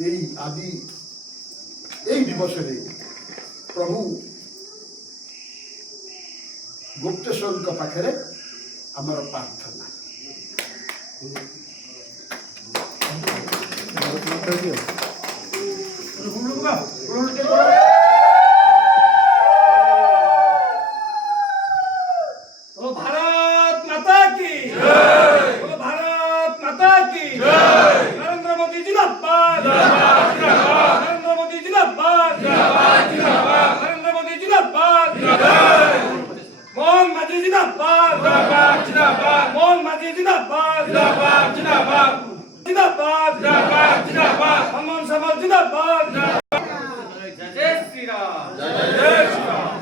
आदि दिवस प्रभु गुप्तेश्वर पाखे आमर प्रार्थना भारत माता की जय, भारत माता की जय। नरेंद्र मोदी जिंदाबाद, नरेंद्र मोदी जिंदाबाद, नरेंद्र मोदी जिंदाबाद, मोहन मांझी जिंदाबाद, मोहन मांझी जिंदाबाद, जिंदाबाद, मनमोहन सामल जिंदाबाद। जय श्री राम, जय श्री राम।